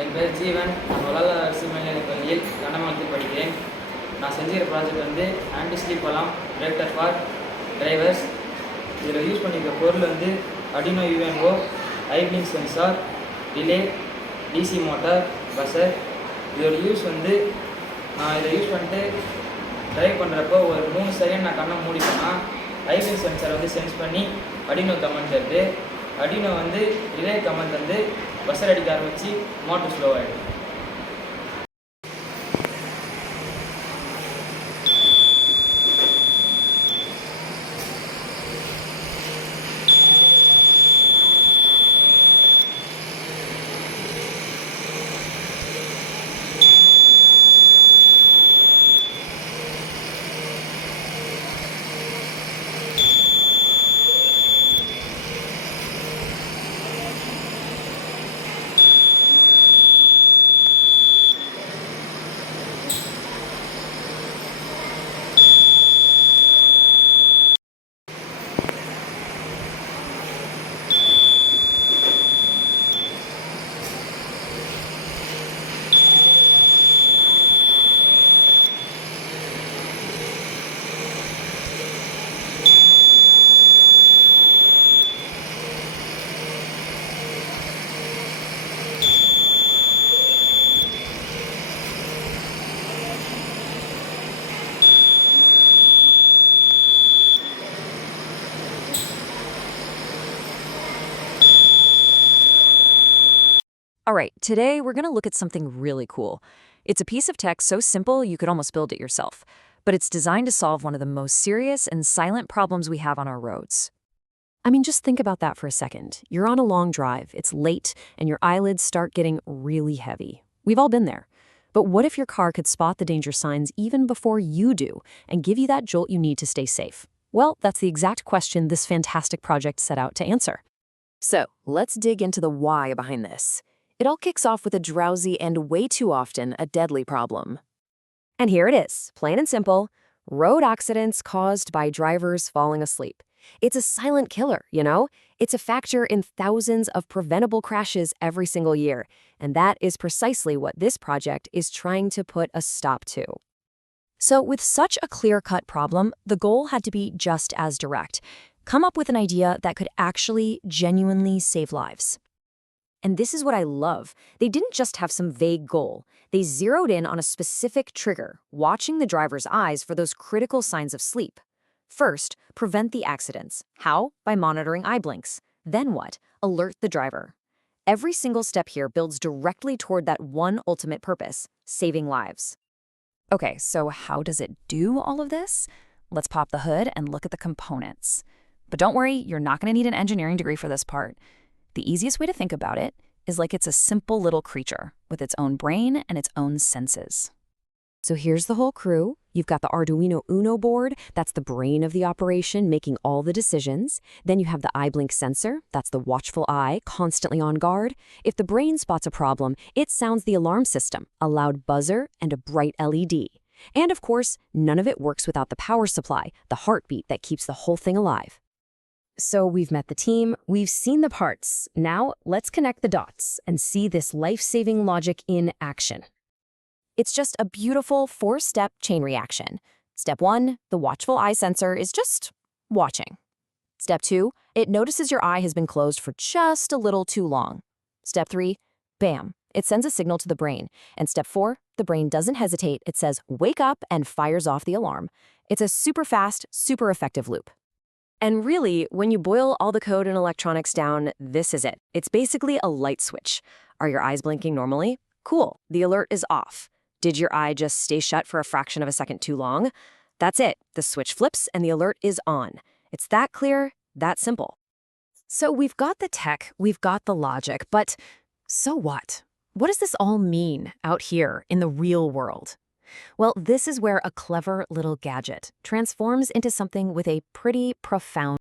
என் பேர் ஜீவன். நான் வள்ளலார் அரசு மேல்நிலைப் பள்ளியில் கண்டமத்தில் படிக்கிறேன். நான் செஞ்சுக்கிற ப்ராஜெக்ட் வந்து anti sleep alarm breaker for drivers. இதில் யூஸ் பண்ணிக்கிற பொருள் வந்து Arduino Uno, eye blink sensor, relay, DC motor, buzzer. இதோட யூஸ் வந்து நான் இதை யூஸ் பண்ணிட்டு ட்ரைவ் பண்ணுறப்போ ஒரு 3 செகண்ட் நான் கண்ணை மூடிட்டேன்னா ஐப்ளிங்க் சென்சார் வந்து சென்ஸ் பண்ணி Arduino கமெண்ட் தருது. Arduino வந்து ரிலே கமெண்ட் வந்து பஸர் அடிக்க ஆரம்பித்து மோட்டர் ஸ்லோ ஆகிடும். All right, today we're going to look at something really cool. It's a piece of tech so simple you could almost build it yourself, but it's designed to solve one of the most serious and silent problems we have on our roads. I mean, just think about that for a second. You're on a long drive, it's late, and your eyelids start getting really heavy. We've all been there. But what if your car could spot the danger signs even before you do and give you that jolt you need to stay safe? Well, that's the exact question this fantastic project set out to answer. So, let's dig into the why behind this. It all kicks off with a drowsy and way too often a deadly problem. And here it is, plain and simple, road accidents caused by drivers falling asleep. It's a silent killer, you know? It's a factor in thousands of preventable crashes every single year, and that is precisely what this project is trying to put a stop to. So with such a clear-cut problem, the goal had to be just as direct. Come up with an idea that could actually genuinely save lives. And this is what I love. They didn't just have some vague goal. They zeroed in on a specific trigger, watching the driver's eyes for those critical signs of sleep. First, prevent the accidents. How? By monitoring eye blinks. Then what? Alert the driver. Every single step here builds directly toward that one ultimate purpose, saving lives. Okay, so how does it do all of this? Let's pop the hood and look at the components. But don't worry, you're not going to need an engineering degree for this part. The easiest way to think about it is like it's a simple little creature with its own brain and its own senses. So here's the whole crew. You've got the Arduino Uno board, that's the brain of the operation, making all the decisions. Then you have the eye blink sensor, that's the watchful eye, constantly on guard. If the brain spots a problem, it sounds the alarm system, a loud buzzer, and a bright LED. And of course, none of it works without the power supply, the heartbeat that keeps the whole thing alive. So we've met the team, we've seen the parts. Now let's connect the dots and see this life-saving logic in action. It's just a beautiful 4-step chain reaction. Step 1, the watchful eye sensor is just watching. Step 2, it notices your eye has been closed for just a little too long. Step 3, bam, it sends a signal to the brain. And step 4, the brain doesn't hesitate, it says wake up and fires off the alarm. It's a super fast, super effective loop. And really, when you boil all the code and electronics down, this is it. It's basically a light switch. Are your eyes blinking normally? Cool, the alert is off. Did your eye just stay shut for a fraction of a second too long? That's it. The switch flips and the alert is on. It's that clear, that simple. So we've got the tech, we've got the logic, but so what? What does this all mean out here in the real world? Well, this is where a clever little gadget transforms into something with a pretty profound